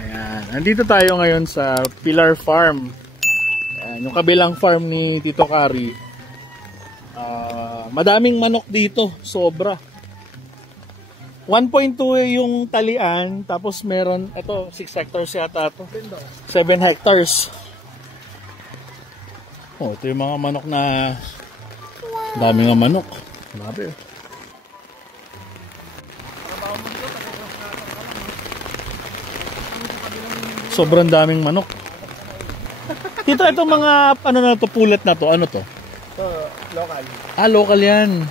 Ayan. Nandito tayo ngayon sa Pilar Farm. Ayan, yung kabilang farm ni Tito Kari. Madaming manok dito, sobra. 1.2 yung talian, tapos meron, ito 6 hectares yata ito. 7 hectares. Oh, ito yung mga manok na dami nga manok. Grabe. Sobrang daming manok. Dito itong mga ano na to, pulet na to, ano to? So, local. Ah, local yan.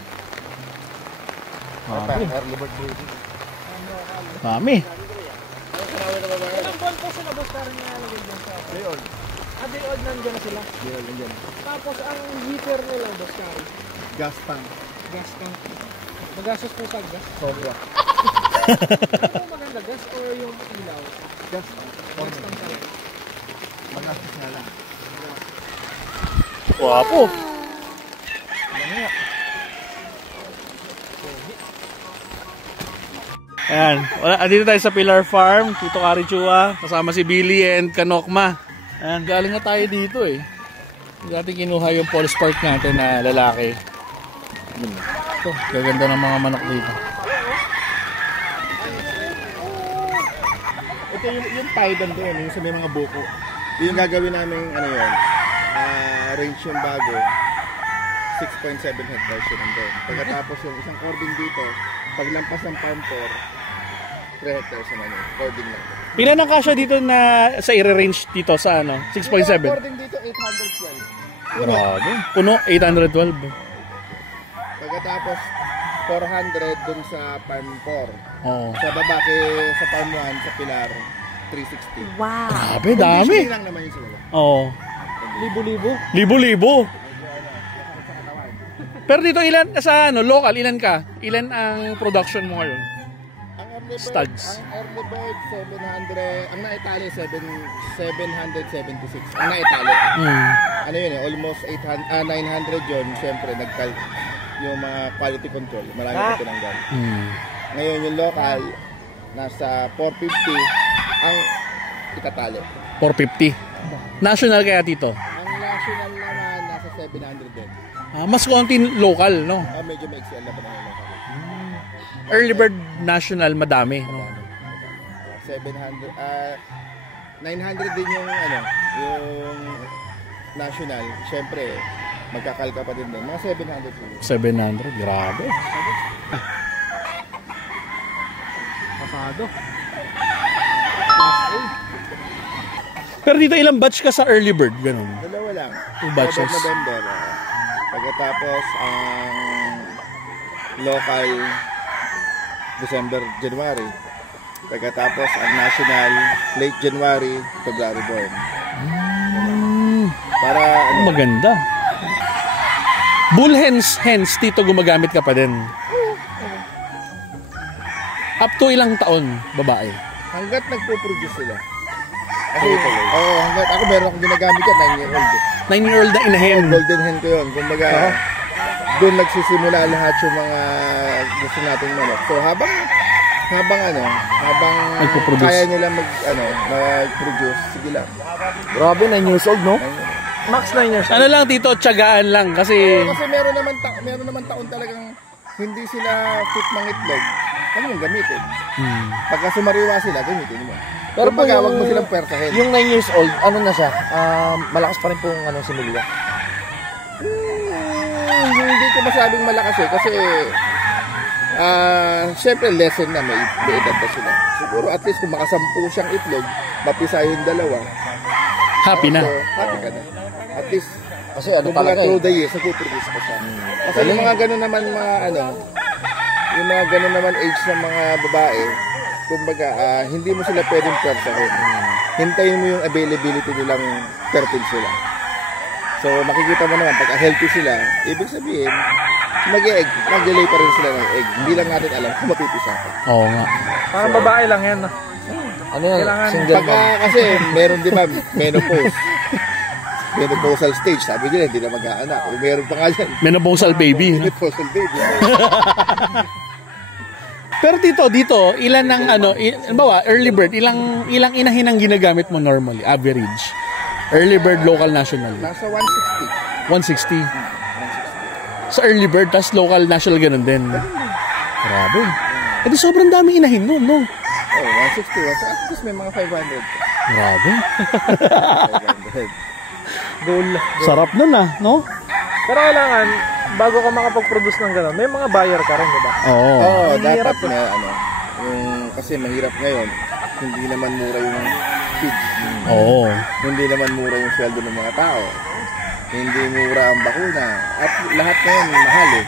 Dami. Ilang buwan po sila boss Karen na nalagay dyan sa day old? Ah, day old nandiyan na sila? Day old nandiyan. Tapos ang heater nila boss Karen? Gas tank. Gas tank. Magastos po sa gas? Sobra. Ano maganda, gas o yung ilaw? Gas tank. Gas tank talaga. Magastos na lang. Wapo. Ayan, dito tayo sa Pilar Farm, Tito Kari Chua, kasama si Billy and Kanokma. Ayan, galing na tayo dito eh. Hindi natin kinuha yung Paul Spark natin na lalaki. Ito, gaganda ng mga manok dito. Ito yung paidan doon, yung sa may mga buko. Yung gagawin namin, ano yun, range yung bago, 6.7 hectares yun doon. Pagkatapos yung isang cording dito, paglampas ng farm 4, 3 hectares naman yun, cording lang. Pila ng kasya dito na sa i-range dito sa ano? 6.7? Yung cording dito, 812. Grabe. Puno, 812. Pagkatapos, 400 dun sa farm 4. Oo. Sa baba, sa farm 1, sa Pilar, 360. Wow. Grabe, dami. Conditioning lang naman yung sila. Oo. Libo-libo. Libo-libo. Pero dito ilan, sa ano, local, ilan ka? Ilan ang production mo ngayon? Ang early bird, Studs. ang early bird 700, ang naitali 776. Ang naitali. Ano yun eh, almost 900 yun. Siyempre, nagkal yung mga quality control. Marami na tinanggal. Ngayon yung local, nasa 450 ang itatali. 450. National kaya dito? Ang national naman, nasa 700 din. Mas konti local, no? Medyo may XL na pa naman local. Early bird national, madami, no? 700, 900 din yung ano, yung national. Siyempre, magkakalka pa din din. Mga 700. 700, grabe. Pasado. Pero dito ilang batch ka sa early bird, ganun? Dalawa lang. 2 batches. November. Pagkatapos, ang local, December, January. Pagkatapos, ang national, late January, February born. Para, ano, Maganda. Bull hens, dito gumagamit ka pa din. Up to ilang taon, babae? hanggat nagpo-produce sila. Kasi, hanggat ako meron akong ginagamit yan, 9-year-old. 9-year-old na inahin. Golden hen ko yun. Kumbaga, doon nagsisimula lahat yung mga gusto nating manok. So, habang kaya nila mag-produce, sige lang. Grabe, 9 years old, no? Max 9 years old. Ano lang dito, tiyagaan lang kasi Kasi meron naman taon talagang hindi sila fit mangitlog. Ano yung gamitin? Pagka sumariwa sila, gamitin mo. Pero pag wag mo silang persahin. Yung 9 years old, ano na siya? Malakas pa rin po ang similya. Hindi ko masabing malakas eh. Kasi, syempre lesson na may edad na sila. Siguro at least kung makasampu siyang itlog, mapisa yung dalawa. happy na. So, happy ka na. At least, Kasi ano kumbaga talaga through the years, nagpuproduce pa siya. Kasi yung mga gano'n naman yung mga gano'n naman age ng mga babae, kumbaga, hindi mo sila pwedeng persahin. Hintayin mo yung availability nilang fertile sila. So, makikita mo naman, pagka healthy sila, ibig sabihin, mag-e-egg, mag-delay pa rin sila ng egg. Hindi lang natin alam kung mapipisa pa. Oo nga. Parang babae lang yan. Ano yan? Single Pagka kasi, meron di ba, menopause. Menopausal stage, sabi nila, hindi na mag-aanak. Meron pa nga yan. Menopausal baby. Menopausal baby. Pero dito, ilan ang bawa, early bird, ilang inahin ang ginagamit mo normally, average? Early bird, local, national. Nasa 160. 160. Sa early bird, tas local, national, ganun din. Grabe. Eh di sobrang dami inahin nun, no? Oh, 160. At least may mga 500. Grabe. 500. Goal. Sarap nun no? Pero kailangan, bago ka makapag-produce ng gano'n, may mga buyer ka rin, diba? Oo. Oo, dapat may kasi mahirap ngayon, hindi naman mura yung feeds. Oo. Hindi naman mura yung sweldo ng mga tao. Hindi mura ang bakuna. At lahat ngayon mahal eh.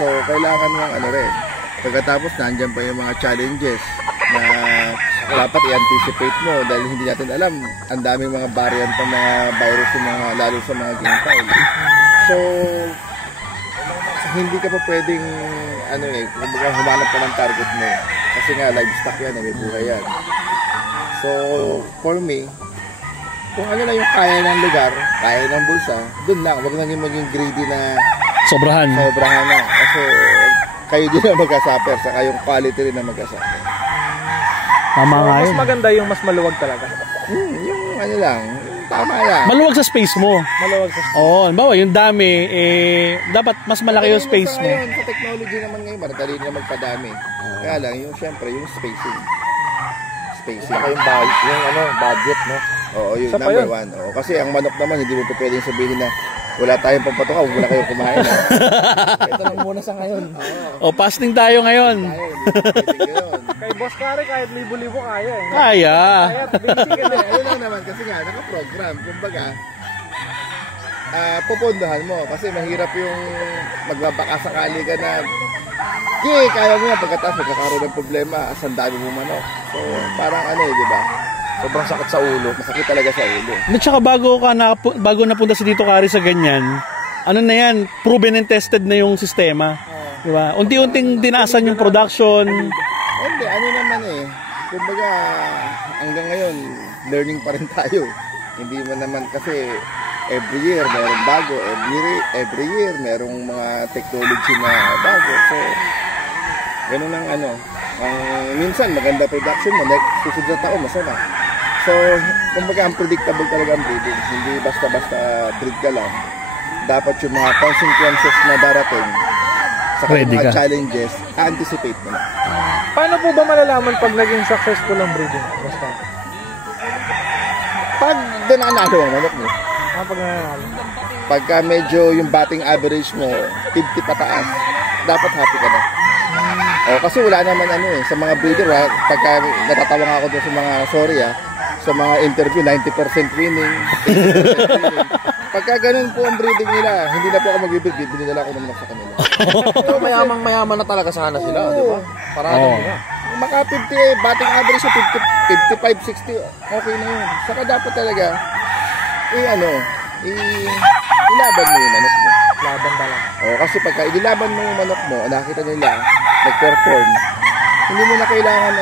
So kailangan mong rin. Pagkatapos nandiyan pa yung mga challenges na dapat i-anticipate mo dahil hindi natin alam ang daming mga variant ng mga virus yung mga lalo sa mga gintail. So hindi ka pa pwedeng humanap ka ng target mo kasi nga livestock yan, may buhay yan. So for me, kung ano lang yung kaya ng lugar, kaya ng bulsa, dun lang, wag lang yung maging greedy na Sobrahan na kasi kayo din na mag-suffer saka yung quality rin na mag-suffer. Tama nga yun. Mas maganda yung mas maluwag talaga. Yung tama yan. Maluwag sa space mo. Maluwag sa Oo, halimbawa yung dami, dapat mas malaki yung space mo. Ngayon, sa technology naman ngayon, madali na magpadami. Kaya lang, syempre, yung spacing. saka yung budget, no? Oo, yung Isa pa number yun. one. Oo, kasi ang manok naman, hindi mo pa pwedeng sabihin na wala tayong pampatukaw, wala kayong kumain. Ito lang muna sa ngayon. O, fasting tayo ngayon. Kay Boss Kare, kahit libo-libo kaya eh. Kaya. Kaya, busy ka na. Ayun lang naman, kasi nga, naka-program. Kumbaga, pupundahan mo. Kasi mahirap yung magbabaka sakali ka na, kaya mo yan, pagkatapos magkakaroon ng problema, asan dami mo manok. So, parang di ba? Sobrang sakit sa ulo. Masakit talaga sa ulo. At saka bago napunta si Tito Kari sa ganyan, na yan, proven and tested na yung sistema. Diba? Unti-unting dinaasan yung production. Hindi, naman kumbaga, hanggang ngayon, learning pa rin tayo. Hindi mo naman kasi, every year, merong bago. Every year, merong mga technology na bago. So, ganun ang minsan, maganda production mo, susunod na taon, masama. So, kumbaga, unpredictable talaga ang breeding. Hindi basta-basta breed ka lang. Dapat yung mga consequences na darating sa mga challenges, anticipate mo na. Paano po ba malalaman pag naging successful ang breeding? Basta. Pag nanalo ang manok mo, Pag nanalo. pagka medyo yung batting average mo, 50 pataas, dapat happy ka na. Kasi wala naman sa mga breeder, pagka natatawa nga ako doon sa mga sa mga interview, 90% winning, 80% winning. Pagka ganun po ang breeding nila, hindi na po ako mag-breed, bibili nila ako naman sa kanila. So, mayamang-mayaman na talaga sana sila, di ba? Parado nila. Maka 50, batting average sa 55, 60, okay na yun. Saka dapat talaga, ilaban mo yung manok mo. Laban talaga. Kasi pagka inilaban mo yung manok mo, nakita nila, nag-perform, hindi mo na kailangan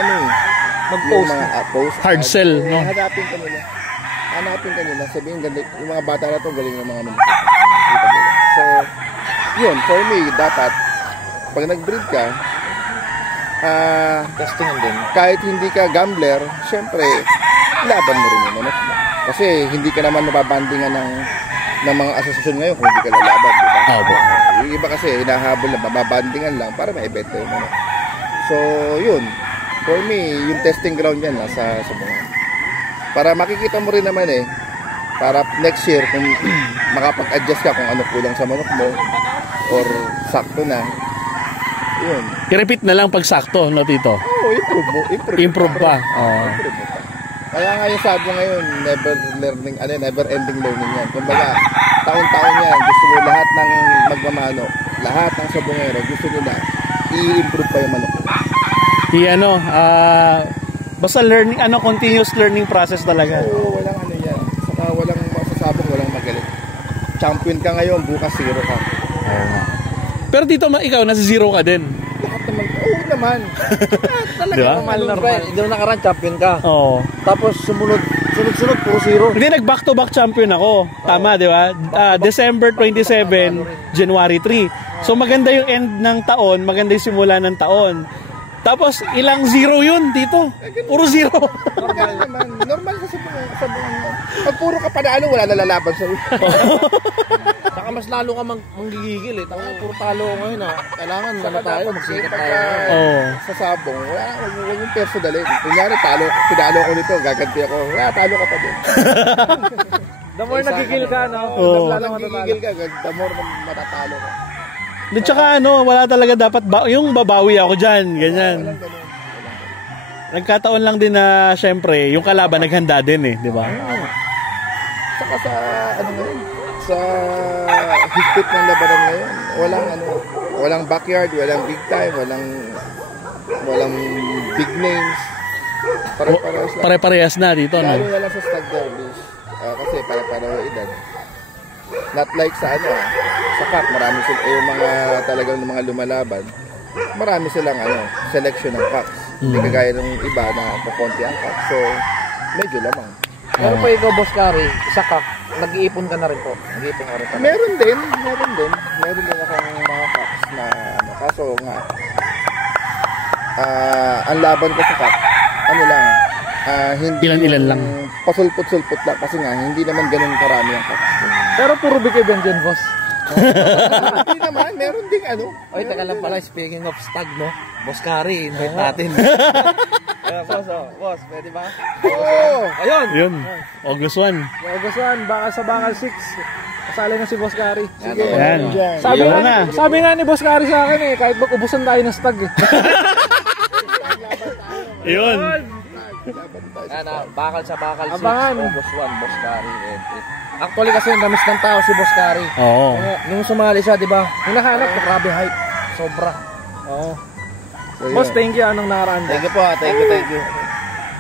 Mag-post. yung mga post. Hard sell, no? Hanapin ka nila. Sabihin, yung mga bata na to, galing ng mga manok. Kita nila. So, yun, for me, dapat, pag nag-breed ka, Testing din. kahit hindi ka gambler, syempre, laban mo rin yung manok mo. Kasi hindi ka naman mababandingan ng mga asosasyon ngayon kung hindi ka lalaban, di ba? Yung iba kasi hinahabol na mababandingan lang para maibenta yung manok. So, yun. For me, yung testing ground yan sa mga. Para makikita mo rin naman para next year kung makapag-adjust ka kung ano kulang sa manok mo or sakto na. Yun. I-repeat na lang pag sakto, no, Tito? Improve pa. Improve pa. Kaya nga yung sabo ngayon, never ending learning yan. Kumbaga, taon-taon yan, gusto mo lahat ng magmamano, lahat ng sabongero, gusto nila i-improve pa yung manok. Basta learning, continuous learning process talaga. Oo, walang yan. Saka walang masasabong, walang magaling. Champion ka ngayon, bukas zero ka. Pero dito, ikaw, nasa zero ka din. Lahat naman, oo naman. Talaga Diba? normal. Hindi mo nakaraan, champion ka. Oo. Tapos sunod, puro zero. Hindi, nag-back-to-back champion ako. Tama, di ba? December 27, January 3. So maganda yung end ng taon, maganda yung simula ng taon. Tapos ilang zero yun dito. Puro zero. Normal naman. Normal sa bunga mo. Pag puro ka panalo, wala nalalaban sa Saka mas lalo ka manggigigil eh. Puro talo ko ngayon ha. Kailangan wala tayo, magsikat tayo. Oo. Sa sabong, wala yung perso dali. Kunyari, pinalo ko nito, gaganti ako. Wala, talo ka pa din. The more nagigil ka, no? Oo. The more nagigil ka, the more matatalo ka. At saka wala talaga dapat yung babawi ako dyan, ganyan. Walang ganun. Nagkataon lang din na syempre, yung kalaban naghanda din eh, di ba? Saka sa, ngayon, sa higpit ng labanan ngayon, walang backyard, walang big time, walang big names. Pare-parehas lang. Pare-parehas na dito, no? Lalo na lang sa stag derbies. Kasi pare-pareho edad. Not like sa sa CAC, marami sila, yung mga talagang mga lumalaban, marami silang selection ng CACs. Hindi kagaya ng iba na kukunti ang CAC. So, medyo lamang. Pero pa ikaw, Boss Kari, sa CAC, nag-iipon ka na rin po. Nag-iipon ka rin po. Meron din. Meron din akong mga CACs na kaso nga, ang laban ko sa CAC, hindi Ilan-ilan lang. Pasulpot-sulpot lang kasi nga hindi naman ganun karami ang CACs. Pero puro bigay dyan, Boss. Hindi naman, meron ding Oy, taga lang pala, speaking of stag, no? Boss Kari, invite natin. Boss, pwede ba? Oo. Ayun! Yun, August 1. August 1, baka sa Bakal 6. Kasali na si Boss Kari. Sige. Ayan. Sabi nga ni Boss Kari sa akin kahit mag-ubusan tayo ng stag Yun. Bakal sa Bakal 6. Abangan. August 1, Boss Kari. Actually kasi namis ng tao si Boss Kari. Oo. Nung sumali siya, di ba? Hinahanap ko, grabe hype. Sobra. Oo. So, Boss, thank you. Anong nakaraan? Thank you po. Thank you.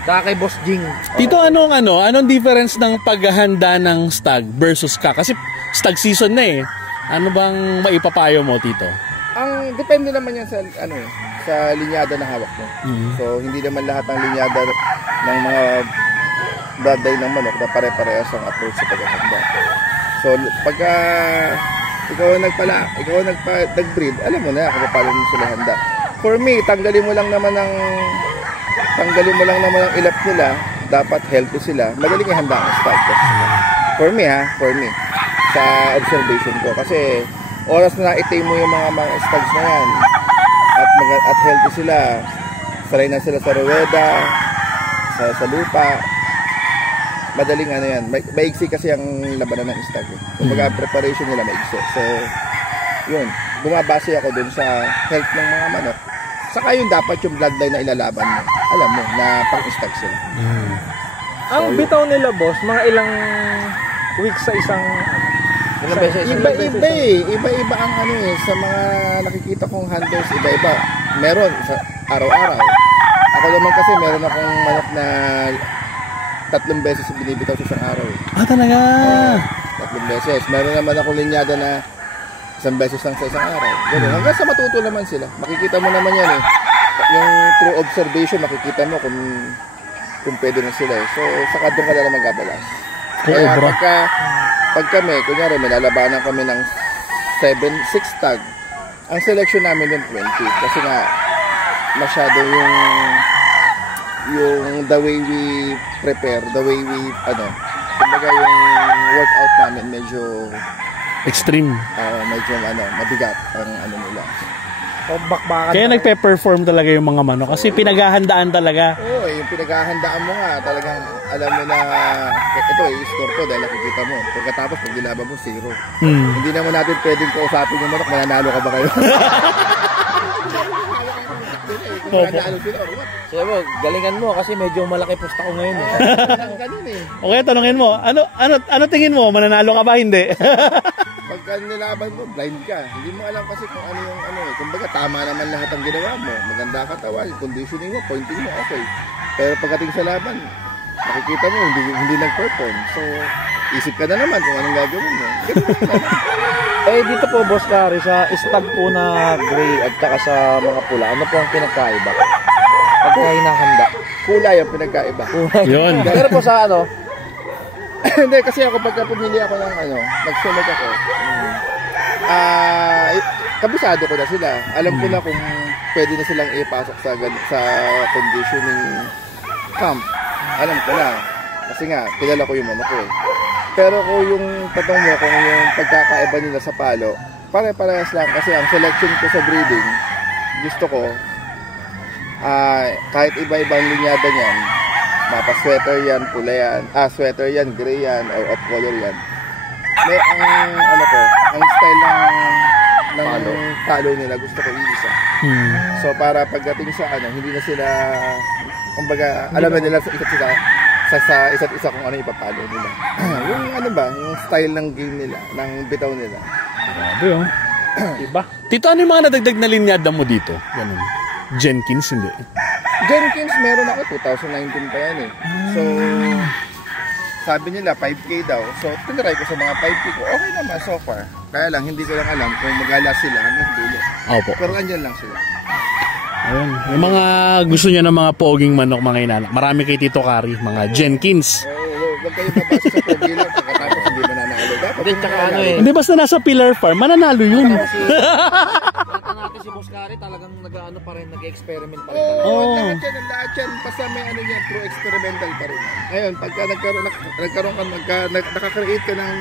Saka kay Boss Jing. Tito, anong difference ng paghahanda ng stag versus ka? Kasi stag season na eh. Ano bang maipapayo mo, Tito? Ang depende naman yan sa sa linyada na hawak mo. So hindi naman lahat ng linyada ng mga bloodline ng manok na pare-parehas ang approach sa paghahanda. So pagka ikaw nag-breed, alam mo na kung paano mo sila handa. For me, tanggalin mo lang naman ang ilap nila, dapat healthy sila. Magaling ihanda ang stag. For me sa observation ko kasi oras na itay mo yung mga stags na yan at healthy sila, sanay na sila sa ruweda, sa lupa, madaling yan, maigsi kasi ang labanan ng stag kumbaga preparation nila maigsi. So yun, bumabase ako dun sa health ng mga manok, saka yun dapat yung bloodline na ilalaban mo, alam mo na pang stag sila. Ang bitaw nila, Boss, mga ilang weeks sa isang Iba-iba ang sa mga nakikita kong handlers, iba-iba. Meron sa araw-araw. Ako naman kasi meron akong manok na 3 beses binibitaw sa isang araw. Talaga? 3 beses. Meron naman akong linyada na 1 beses lang sa isang araw. Ganun. Hanggang sa matuto naman sila. Makikita mo naman yan yung through observation, makikita mo kung pwede na sila. So, saka doon ka na naman gabalas. Kaya pag kami, kunyari may lalabanan kami ng 6 tag, ang selection namin yung 20 kasi nga masyado yung the way we prepare, the way we kumbaga yung workout namin medyo extreme. Medyo mabigat ang nila. bakbakan. Kaya nagpe-perform talaga yung mga manok kasi pinaghahandaan talaga. Oo, yung pinaghahandaan mo nga talagang alam mo na ito i-score to dahil nakikita mo. Pagkatapos pag nilaban mo 0. Hindi naman natin pwedeng kausapin yung manok, mananalo ka ba kayo? Sige mo, galingan mo kasi medyo malaki pusta ko ngayon. Okay, tanungin mo, ano tingin mo? Mananalo ka ba? Hindi. Pagka nilaban mo, blind ka. Hindi mo alam kasi kung ano yung kumbaga tama naman lahat ang ginawa mo. Maganda katawan, conditioning mo, pointing mo, okay. Pero pagdating sa laban, makikita mo hindi nag-perform. So, isip ka na naman kung anong gagawin mo. Dito po, Boss Kari, sa stag po na gray at saka sa mga pula, ano po ang pinagkaiba? Pagka hinahanda. Kulay ang pinagkaiba. Yun. Pero po sa Hindi, kasi ako pagka pumili ako ng nag-select ako. kabisado ko na sila. Alam ko na kung pwede na silang ipasok sa conditioning camp. Alam ko na. Kasi nga, kilala ko yung manok ko eh. Pero kung yung tatong mo, kung yung pagkakaiba nila sa palo, pare-parehas lang. Kasi ang selection ko sa breeding, gusto ko, kahit iba-ibang linyada niyan, mapa-sweater yan, pula yan, sweater yan, gray yan, or off-color yan. May ang style ng palo nila, gusto ko iisa. So para pagdating sa hindi na sila, kumbaga, alam na nila sa isa't isa kung ano ipapalo nila. Yung yung style ng game nila, ng bitaw nila. Grabe oh. Iba. Tito, ano yung mga nadagdag na linyada mo dito? Ganun. Jenkins, hindi? Jenkins, meron ako, 2019 pa yan eh. So, sabi nila 5K daw. So, tinry ko sa mga 5K ko. Okay naman so far. Kaya lang, hindi ko lang alam kung magala sila hanggang dulo. Opo. Pero andyan lang sila. Ayun. Yung mga gusto niya ng mga poging manok, mga inanak. Marami kay Tito Kari, mga Jenkins. Huwag kayo mabasa sa pogi lang. Pagkatapos hindi mananalo. Hindi, tsaka ano eh. Hindi, basta nasa Pillar Farm, mananalo yun. Nakita natin si Boss Kari, talagang nag-ano pa rin, nag-experiment pa rin. Oo, lahat yan. Basta may niya, true experimental pa rin. Ngayon, pagka nakaka-create ka ng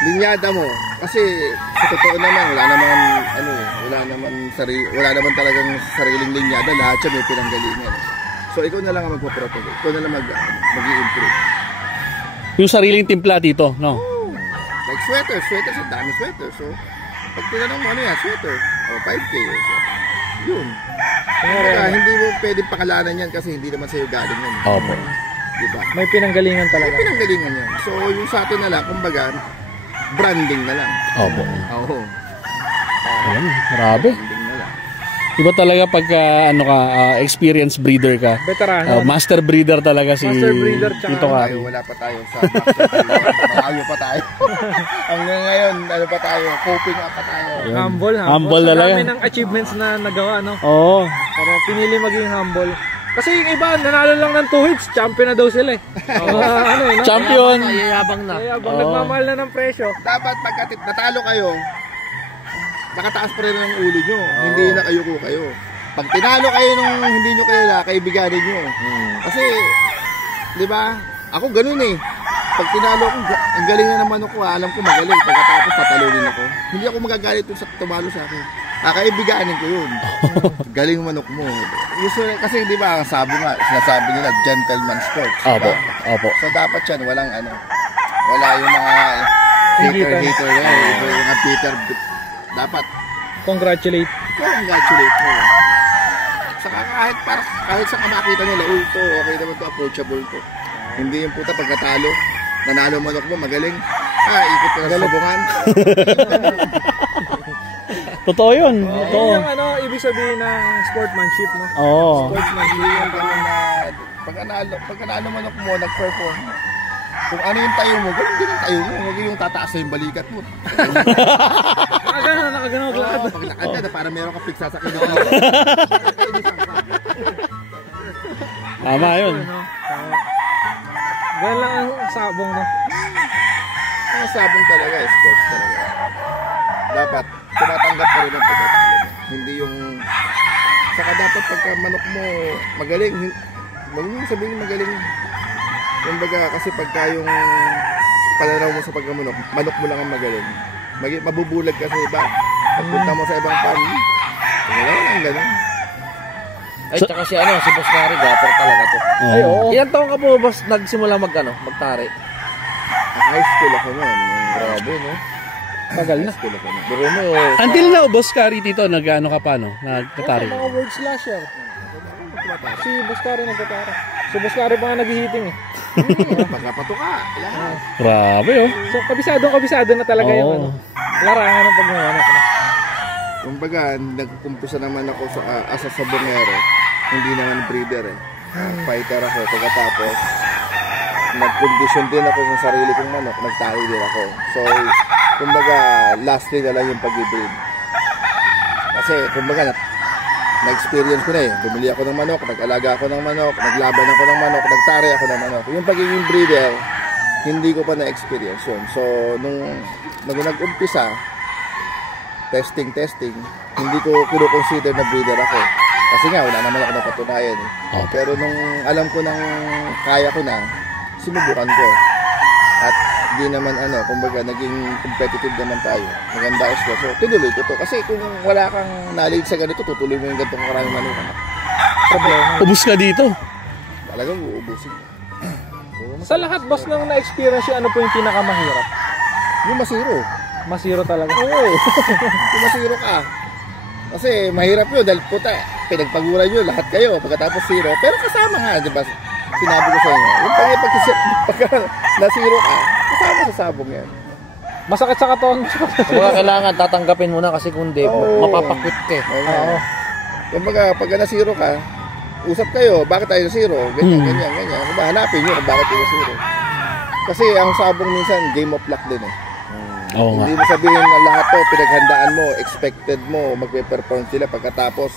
linyada mo, kasi sa totoo naman, wala naman talagang sariling linyada, lahat yan may pinanggalingan. So, ikaw na lang ang magpo-propagate. Ikaw na lang mag-i-improve. Yung sariling timpla dito, no? Like sweater, sa dami sweater. So, pag tinanong mo ano yan, sweater, 5K. So, yun. Kaya hindi mo pwede pakalanan yan kasi hindi naman sa'yo galing yan. Opo. Diba? May pinanggalingan talaga. May pinanggalingan yan. So, yung sa atin na lang, kumbaga, branding na lang. Opo. Oo. Ayun, grabe. Branding na lang. Iba talaga pagka experienced breeder ka. Veterano. Master breeder talaga si Master breeder, tsaka Tito Kari. Wala pa tayo sa master breeder. Malayo pa tayo. Hanggang ngayon, pa tayo? Coping up pa tayo. Humble. Humble Sa talaga. dami ng achievements na nagawa, no? Oo. Pero pinili maging humble. Kasi yung iba, nanalo lang ng 2 hits, champion na daw sila eh. No? Champion. Yayabang na. Nagmamahal na ng presyo. Dapat pagka natalo kayo, nakataas pa rin ang ulo nyo. Hindi na kayo. Pag tinalo kayo nung hindi nyo kayo kaibiganin nyo. Kasi, di ba, ako ganun eh. Pag tinalo ako, ang galing na naman ako. Alam ko magaling. Pagkatapos tatalunin ako. Hindi ako magagalit sa tumalo sa akin. Kaibiganin ko yun. Galing manok mo. Usually, kasi di ba, ang sinasabi nila, gentleman sport. Opo. Opo. So dapat yan, wala yung mga hater yung mga Peter. Dapat Congratulate mo. Saka kahit sa makita nila, ito, okay naman to, approachable to. Hindi yung puta pagkatalo, nanalo manok mo, magaling. Ikot ka na sa bungan. Totoo yun. Totoo. Yun yung ibig sabihin ng sportsmanship, no? Oo. Sportsmanship yung pag nanalo manok mo, nag-perform. Kung ano yung tayo mo, ganun din yung tayo mo. Huwag yung tataas na yung balikat mo. Nakagano. Pag lakad ka na, para meron ka piksa sa kino. Tama yun. Ganun lang ang sabong, no? Ang sabong talaga, sports talaga. Dapat, tumatanggap pa rin ang pagkatalo. Hindi yung... Saka dapat pagka manok mo, magaling. Huwag mo sabihin magaling. Kumbaga, kasi pagka yung palaraw mo sa pagkamanok, manok mo lang ang magaling. Mabubulag ka sa iba. Pagpunta mo sa ibang farm, wala lang ganun. Ay, tsaka si Boss Kari, gapper talaga to. Ay, oo. Ilang taon ka po, Boss, nagsimula magtari? High school ako noon. Grabe, no? Tagal na. High school ako noon. Biro mo, Until now, Boss Kari Tito, nag-ano ka pa, no? Nagtatari. mga word slasher. Si Boss Kari nagtatara. Si Boss Kari pa nga nag-hitting eh. Pagkapatuka, lahat. Grabe, oh. So, kabisado na talaga yung larangan ng pagmamanak. Kumbaga, nagkumpisa naman ako sa asa sa bungero. Hindi naman breeder eh. Fighter ako. Pagkatapos, nag-condition din ako sa sarili kong manok. Nagtahi din ako. So, kumbaga, lastly na lang yung pag-breed. Kasi, kumbaga, na-experience ko na eh. Bumili ako ng manok, nag-alaga ako ng manok, naglaban ako ng manok, nagtari ako ng manok. Yung pagiging breeder, hindi ko pa na-experience yun. So, nung nag-umpisa, testing, hindi ko kino-consider na breeder ako. Kasi nga, wala naman ako napatunayan eh. Pero nung alam ko nang kaya ko na, sinubukan ko. At di naman kumbaga naging competitive naman tayo. Maganda ako. So, tinuloy ko to. Kasi kung wala kang knowledge sa ganito, tutuloy mo yung ganitong karaming manukan. Problema. Ubus ka dito. Talagang uubusin. Sa lahat, boss, nang na-experience yung ano po yung pinakamahirap? Yung masiro. Masiro talaga? Oo. Yung masiro ka. Kasi mahirap yun dahil puta, pinagpaguran yun lahat kayo pagkatapos zero. Pero kasama nga, di ba? Sinabi ko sa inyo. Yung pagka na-zero ka, kasama sa sabong yan. Masakit sa katawan. Kumbaga kailangan tatanggapin mo na kasi kung di, mapapakwit ka eh. Oo. Kumbaga, pagka na-zero ka, usap kayo, bakit tayo na-zero? Ganyan. Kumbaga, hanapin nyo kung bakit tayo na-zero. Kasi ang sabong minsan, game of luck din eh. Oo nga. Hindi mo sabihin na lahat to pinaghandaan mo, expected mo, magpe-perform sila pagkatapos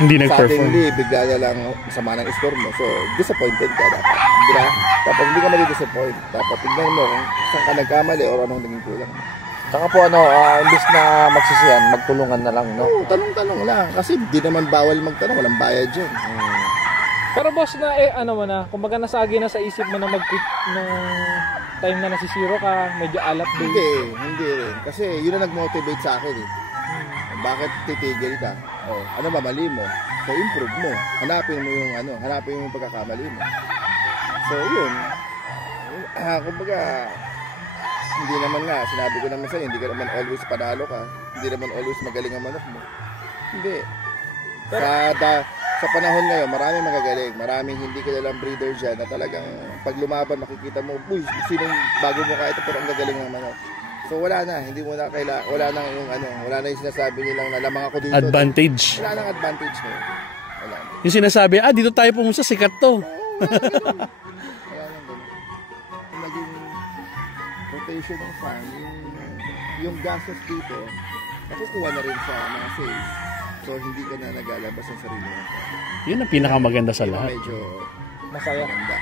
Hindi nag-perform. suddenly, bigla na lang sama ng score mo. So, disappointed ka dapat. Diba? Tapos hindi ka mali-disappoint. Dapat tignan mo kung saan ka nagkamali o anong naging kulang. Saka po imbis na magsisiyan, magtulungan na lang, no? Oo, tanong-tanong lang. Kasi di naman bawal magtanong, walang bayad dyan. Pero boss na kumbaga nasagi na sa isip mo na mag-quit nung time na nasisiro ka, medyo alat din. Hindi rin. Kasi yun na nag-motivate sa akin eh. Bakit titigil ka? Ano ba mali mo? So improve mo. Hanapin mo yung pagkakamali mo. So yun. Kumbaga, hindi naman nga, sinabi ko naman sa'yo, hindi ka naman always panalo ka. Hindi naman always magaling ang manok mo. Hindi. Sa panahon ngayon, maraming magagaling, maraming hindi kilalang breeder dyan na talagang pag lumaban makikita mo, uy, sinong bago mo ka ito pero ang gagaling ng manok. So wala na, hindi mo na wala na yung sinasabi nilang na lamang ako dito. Advantage. Wala nang advantage ngayon. Wala na. Yung sinasabi, dito tayo pumunta, sikat to. Wala nang ganun. Yung naging rotation ng farm, yung gastos dito, nakukuha na rin sa mga sales. So hindi ka na naglalabas ng sarili mo. Yun ang pinakamaganda sa lahat. Medyo Masaya. maganda.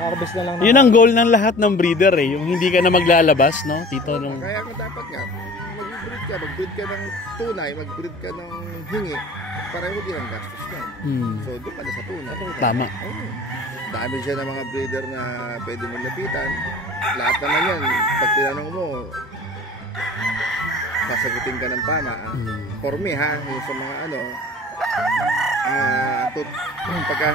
Harvest na lang. Yun ang goal ng lahat ng breeder eh. Yung hindi ka na maglalabas, no? Tito, nung... Kaya kung dapat nga, mag-breed ka ng tunay, mag-breed ka ng hingi, pareho din ang gastos ka. So doon ka na sa tunay. Tama. Dami dyan ng mga breeder na pwede mong lapitan. Lahat naman yan, pag tinanong mo, sasagutin ka ng tama. For me yung sa mga pagka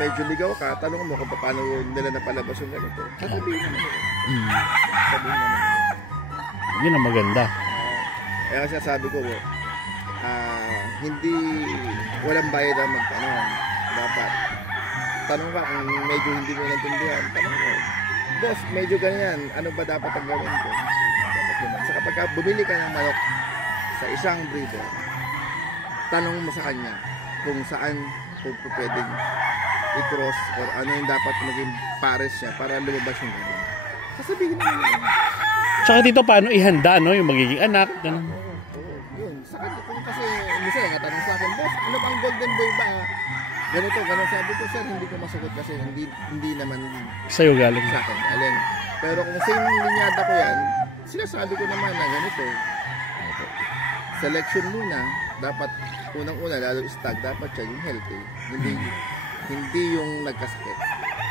medyo ligaw ka, tanong mo kung paano nila napalabas yung ganito. Sasabihin naman. Sabihin naman. Yun ang maganda. Kaya kasi sabi ko, walang bayad ang magtanong. Dapat. Tanong ka kung medyo hindi mo naintindihan. Tanong mo, boss, medyo ganyan. Ano ba dapat ang gawin ko? Dapat yun. So kapag bumili ka ng manok sa isang breeder, tanong mo sa kanya kung saan kung pwedeng i-cross or ano yung dapat maging pares niya para lumabas yung gano'n. Sasabihin mo yun. Tsaka dito, paano ihanda, no? Yung magiging anak. Ganun. Yun. Kasi minsan nakatanong sa akin, boss, ano bang golden boy ba? Ganito. Sabi ko, sir, hindi ko masagot kasi hindi naman Sa'yo galing. sa akin. Galing. Pero kung same linyada ko yan, sinasabi ko naman na ganito. Selection muna. Dapat unang-una, lalo stag, dapat siya yung healthy. Hindi yung nagkasakit.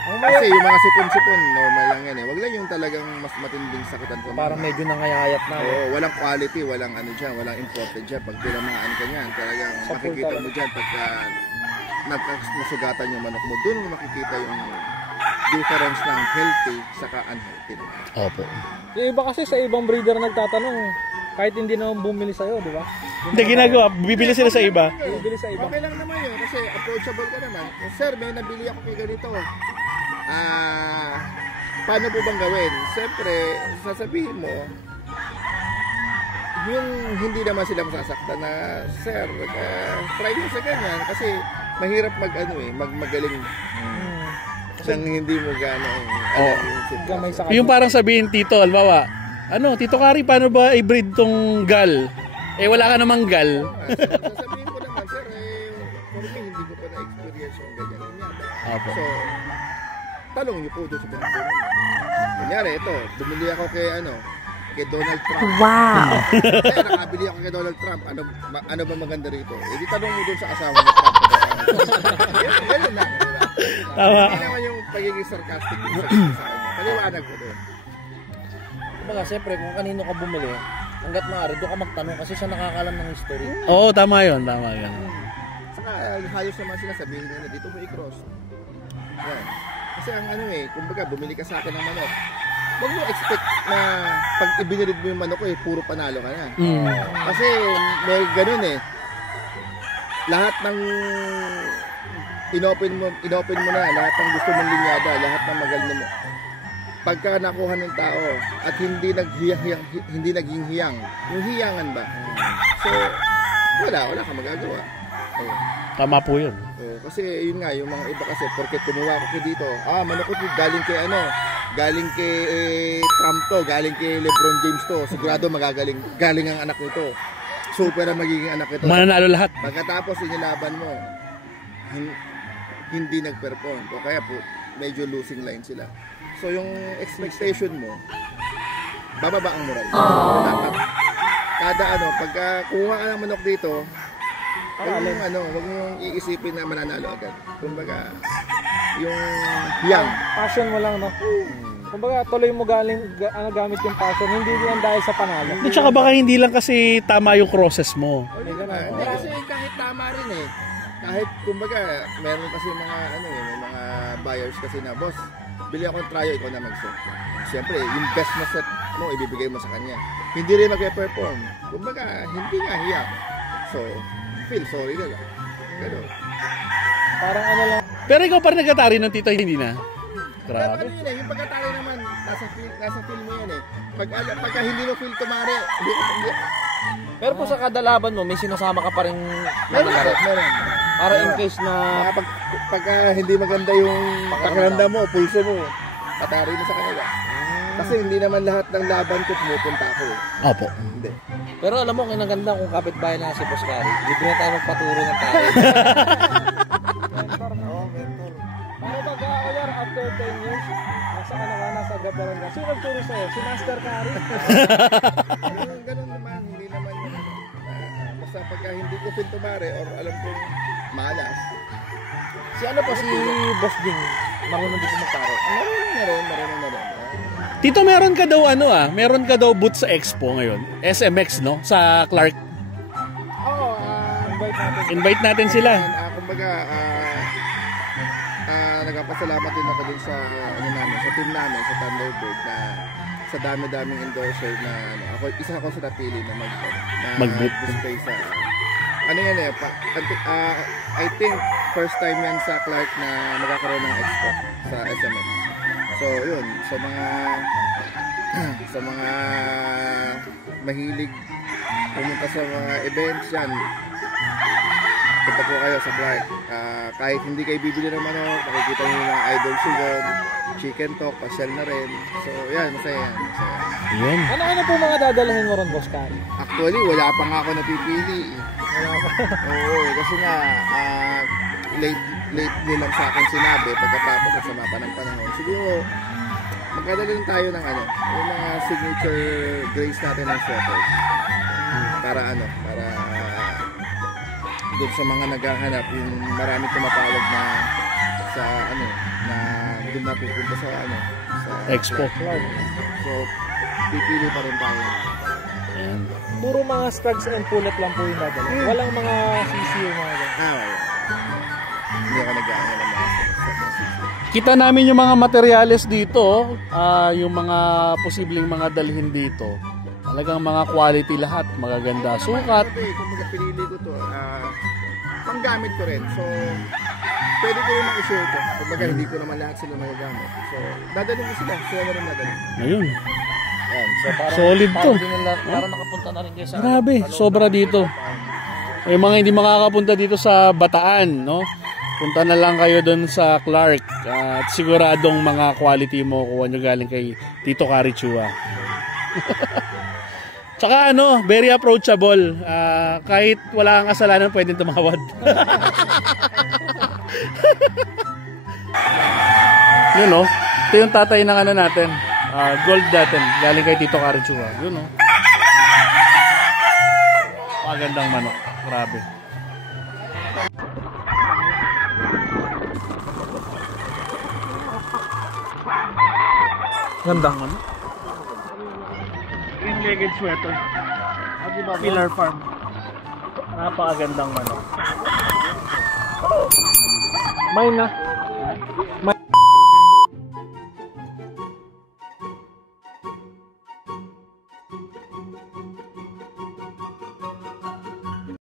Kasi yung mga sipon-sipon, normal lang yan eh. Wag lang yung talagang mas matinding sakitan ko. Parang medyo nangayayat na. Walang quality, walang walang imported dyan. Pag tinamaan ka niyan, talagang makikita mo dyan pagka nasugatan yung manok mo. Doon mo makikita yung difference ng healthy saka unhealthy. Opo. Yung iba kasi sa ibang breeder nagtatanong, kahit hindi naman bumili sa'yo, di ba? Hindi ginagawa, bibili sila sa iba. Bibili sa iba. Okay lang naman yun kasi approachable ka naman. Sir, may nabili ako kay ganito. Paano po bang gawin? Siyempre, sasabihin mo, yung hindi naman sila masasaktan na, sir, try mo sa ganyan kasi mahirap magaling. Kasi hindi mo gano'ng Gamay sa Yung parang sabihin, Tito, albawa, Tito Kari, paano ba i-breed tong gal? Wala ka namang gal. sasabihin ko naman, sir, for me, hindi ko pa na-experience yung ganyan. Opo. So, talong niyo po doon sa pinagpunan. Kunyari, ito, bumili ako kay kay Donald Trump. Wow! Kaya nakabili ako kay Donald Trump. Ano ba maganda rito? Eh, di tanong mo dun sa asawa ni Trump. Ganun lang. Tama. Hindi naman yung pagiging sarcastic sa kanya. Paliwanag ko doon. Kumbaga, siyempre, kung kanino ka bumili, hanggat maaari, doon ka magtanong kasi siya nakakalam ng history. Oo, tama yun. Tama yun. Saka hayos naman sila sabihin nila, dito mo i-cross. Yan. Kasi ang ano kumbaga bumili ka sa akin ng manok. Huwag mo expect na pag ibinilid mo yung manok ko puro panalo ka na. Kasi may ganun lahat ng inopen mo na, lahat ng gusto mong linyada, lahat ng maganda mo. Pagka nakuha ng tao at hindi naging hiyang, yung hiyangan ba? So, wala ka magagawa. Tama po yun. Kasi yun nga, yung mga iba kasi, porque kumuha ko dito, manok ko galing kay galing kay Trump to, galing kay LeBron James to, sigurado galing ang anak nito. Super ang magiging anak nito. Mananalo lahat. Pagkatapos inilaban mo, hindi nag-perform, o kaya po, medyo losing line sila. So yung expectation mo, bababa ang moral. Dapat, kada pagka kuha ka ng manok dito, huwag mong iisipin na mananalo agad. Kumbaga, yung hiyang. Passion mo lang, no? Kumbaga, tuloy mo gamit yung passion, hindi lang dahil sa panalo. At saka baka hindi lang kasi tama yung crosses mo. Hindi kasi kahit tama rin Kahit kumbaga, meron kasi mga may mga buyers kasi na, boss, bili ako ng tryo, ikaw na mag-set. Siyempre, yung best na set mo, ibibigay mo sa kanya. Hindi rin mag-perform. Kumbaga, hindi nga hiyang. So, feel sorry na lang. Ganun. Parang lang. Pero ikaw pa rin nagkatari ng tito, hindi na. Pero Grabe. yung pagkatali naman, nasa feel mo yan Pagka hindi mo feel tumari, hindi. Pero kung sa kada laban mo, may sinasama ka pa rin Meron. para in case na Pagka hindi maganda yung pakiramdam mo, pulso mo, patari mo sa kanila. Kasi hindi naman lahat ng laban ko pumupunta ako. Opo. Hindi. pero alam mo, kinaganda kung kapitbahay na si Boss Gary, libre na tayo magpaturo ng tayo. Paano pag-aayar after 10 years? Nasa ka na nasa Gabaranga. Sino nagturo sa'yo? Si Master Kari? Ganun naman, hindi naman basta pagka hindi ko feel tumari or alam kong malas. Si Boss Ding, marunong din magtaro. Marunong na rin. Tito, meron ka daw booth sa Expo ngayon. SMX, no? Sa Clark. Oo, Invite natin sila. Kumbaga, nagpapasalamat din ako dun sa sa team namin, sa Thunderbird na sa dami-daming endorser na isa ako sa napili na mag-boot display sa I think first time yan sa Clark na magkakaroon ng expo sa SMX. So yun, sa mga mahilig pumunta sa mga events yan, punta po kayo sa Clark. Kahit hindi kayo bibili ng manok, makikita nyo yung mga idol doon, chicken talk, pasyal na rin. So yan, masaya yan. Yun. Ano po mga dadalhin mo ron, Boss Kari? Actually, wala pa nga ako napipili. Oo, kasi nga, late nilang sa akin sinabi, pagkatapos nasama pa ng panahon. Siguro, magkadala lang tayo ng yung mga signature grace natin ng sweaters. Para doon sa mga naghahanap, yung marami tumatawag na sa na doon na pupunta sa Expo. So, pipili pa rin tayo. Ayan. Puro mga studs and pullet lang po yung dadalhin. Walang mga CCU mga ganyan. Wala. Hindi ako nag-aano ng mga Kita namin yung mga materyales dito, yung mga posibleng mga dalhin dito. Talagang mga quality lahat, magaganda sukat. Kung pinili ko to, panggamit ko rin. So, pwede ko yung mag-share ko. Kumbaga, hindi ko naman lahat sila magagamit. So, dadalhin ko sila. Sila na rin dadalhin. Ayun. Yan. So, parang, Solid to. Parang nakapunta na rin kayo sa Grabe, sobra dito. Yung mga hindi makakapunta dito sa Bataan, no? Punta na lang kayo doon sa Clark. At siguradong mga quality mo kuha nyo galing kay Tito Kari Chua. Tsaka very approachable. Kahit wala kang kasalanan, pwedeng tumawad. Yun, no? Ito yung tatay ng natin. Gold natin. Galing kay Tito Carichua. Yun, oh. Pagandang manok. Grabe. Ganda. Green-legged sweater. Pillar Farm. Napakagandang manok. May na.